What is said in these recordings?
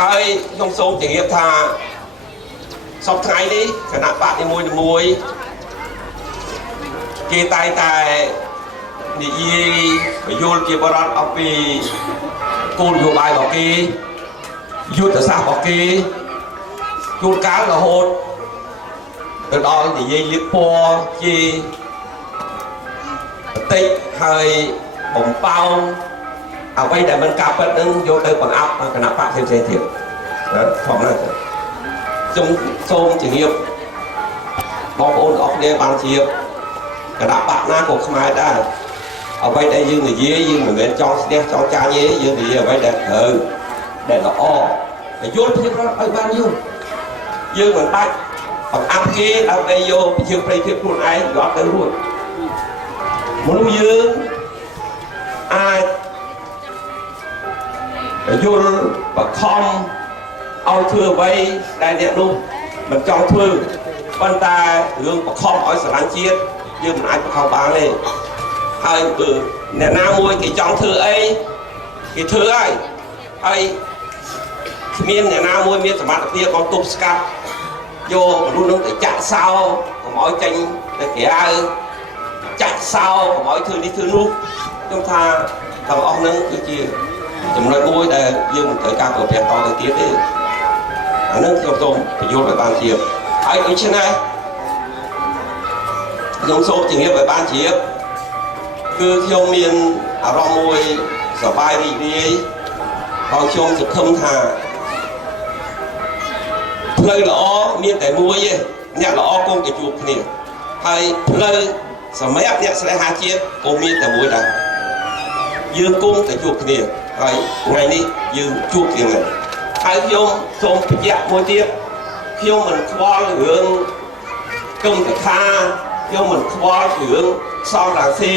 ហើយខ្ញុំសូមជម្រាបថាសពថ្ងៃនេះគណៈបកនីមួយគេតែងតែនិយាយបញ្យល់ជាបរិបទអំពីគោលនយោបាយរបស់គេយុទ្ធសាស្ត្ររបស់គេជួនកាលរហូតទៅដល់និយាយលៀបពណ៌ជាបន្តិចហើយបំផោងអ្វីដែលមិនការពិតនឹងយកទៅបង្អាប់គណៈបកផ្សេងៗទៀតណាធម្មតាខ្ញុំសូមជម្រាបបងប្អូនអរគ្នាបានជាគណៈបកណាក៏ខ្មែរដែរអ្វីដែលយើងនិយាយយើងមិនមែនចង់ស្ទះចង់ចាញ់ទេយើងនិយាយអ្វីដែលត្រូវដែលល្អតែយល់ភាពរដ្ឋឲ្យបានយល់យើងមិនបាច់បង្អាប់គេដើម្បីយកប្រជាប្រិយភាពខ្លួនឯងយកទៅរួចមនុស្សយើងអាចយល់បខំឲ្យធ្វើអ្វីដែលអ្នកនោះមិនចង់ធ្វើប៉ុន្តែរឿងបខំឲ្យស្រឡាញ់ជាតិយើងមិនអាចបខំបានទេហើយអ្នកណាមួយគេចង់ធ្វើអីគេធ្វើហើយគ្មានអ្នកណាមួយមានសមត្ថភាពក៏ទប់ស្កាត់យកមនុស្សនោះទៅចាក់សោកុំឲ្យចេញទៅក្រៅចាក់សោកុំឲ្យធ្វើនេះធ្វើនោះខ្ញុំថាទាំងអស់ហ្នឹងគឺជាចំណុចមួយដែលយើងមិនត្រូវការប្រព្រឹត្តតទៅទៀតទេអានឹងខ្ញុំសូមបញ្យល់ឲ្យបានជ្រាបហើយដូច្នេះខ្ញុំសូមជម្រាបឲ្យបានជ្រាបគឺខ្ញុំមានអារម្មណ៍មួយសប្បាយរីករាយហើយខ្ញុំសង្ឃឹមថាផ្លូវល្អមានតែមួយទេអ្នកល្អគង់តែជួបគ្នាហើយផ្លូវសម្រាប់អ្នកស្នេហាជាតិក៏មានតែមួយដែរយើងគង់តែជួបគ្នាហើយថ្ងៃនេះយើងជួបគ្នាហើយខ្ញុំសូមបញ្ជាក់មួយទៀតខ្ញុំមិនខ្វល់រឿងគុំតខាខ្ញុំមិនខ្វល់រឿងសំរាស៊ី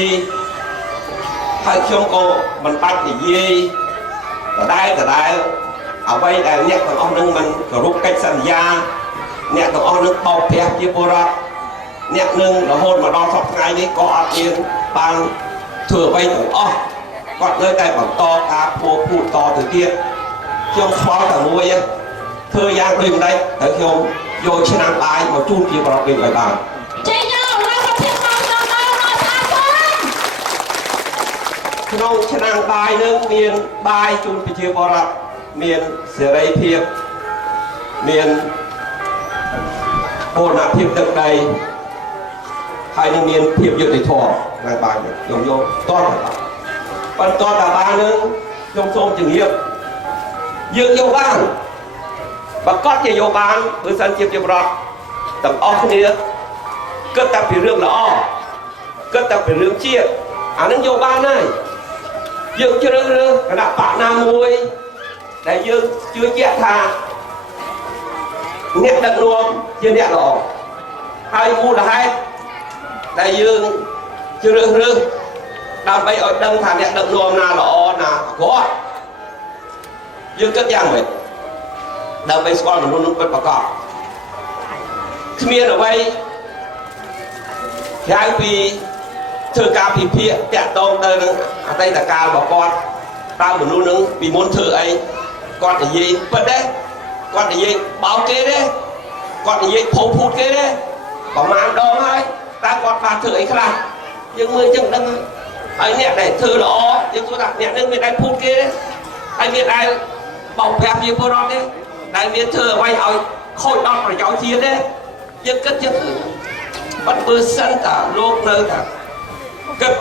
ហើយខ្ញុំក៏មិនបាច់និយាយដដែលអ្វីដែលអ្នកទាំងអស់នឹងមិនគោរពកិច្ចសន្យាអ្នកទាំងអស់នឹងបោកប្រាស់ជាបុរដ្ឋអ្នកនឹងរហូតមកដល់សប្តាហ៍នេះក៏អត់មានបានធ្វើអ្វីទាំងអស់គាត់នៅតែបន្តការពោលពូតតទៅទៀតខ្ញុំខ្វល់តែមួយធ្វើយ៉ាងដូចម្ដេចតែខ្ញុំយកឆ្នាំបាយមកជូនជាប្រពៃឲ្យបានចេញយករដ្ឋាភិបាលមកដល់រដ្ឋាភិបាលក្នុងឆ្នាំបាយនឹងមានបាយជូនប្រជាពលរដ្ឋមានសេរីភាពមានបូរណភាពទឹកដីហើយនឹងមានភាពយុត្តិធម៌នៅបាយខ្ញុំយកតតបន្តតាបាននឹងខ្ញុំសូមជម្រាបយើងយកបានបើកត់ជាយកបានបើសិនជាប្រជាពលរដ្ឋទាំងអស់គ្នាគិតតែពីរឿងល្អគិតតែពីរឿងជាតិអានឹងយកបានហើយយើងជ្រើសរើសគណៈបកណាមួយដែលយើងជឿជាក់ថាអ្នកដឹកនាំជាអ្នកល្អហើយមូលហេតុដែលយើងជ្រើសរើសដើម្បីឲ្យដឹងថាអ្នកដឹកនាំណាល្អណាអាក្រក់យើងគិតយ៉ាងម៉េចដើម្បីស្គាល់មនុស្សនោះពិតប្រាកដគ្មានអ្វីក្រៅពីធ្វើការពិភាក្សាតាក់ទងទៅនឹងអតីតកាលរបស់គាត់តើមនុស្សនឹងពីមុនធ្វើអីគាត់និយាយពិតទេគាត់និយាយបោកគេទេគាត់និយាយភោភូតគេទេប្រហែលដងហើយតើគាត់បានធ្វើអីខ្លះយើងមើលចឹងដឹងហើយអ្នកដែលធ្វើល្អយើងសួរថាអ្នកនឹងមានតែភូតគេទេហើយមានតែបោកប្រាស់ជាពលរដ្ឋទេដែលមានធ្វើអ្វីឲ្យខូចដល់ប្រយោជន៍ជាតិទេយើងគិតចឹងបាត់បើសិនតាលោកនៅថាគិត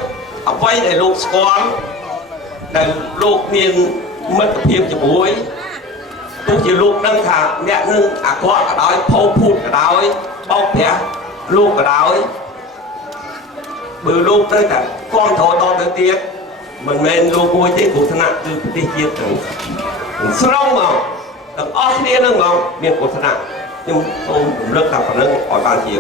អ្វីដែលលោកស្គាល់ដែលលោកមានមិត្តភាពជាមួយទោះជាលោកដឹងថាអ្នកនឹងអាក្រក់ក៏ដោយភោភូតក៏ដោយបោកប្រាស់លោកក៏ដោយបើលោកត្រូវតែគ្រប់គ្រងតទៅទៀតមិនមែនលោកមួយទេគ្រោះថ្នាក់គឺប្រទេសជាតិទាំងស្រុងមកទាំងអស់គ្នានឹងមកមានគ្រោះថ្នាក់ខ្ញុំសូមរំលឹកថាប៉ុណ្្នឹងឲ្យបានជា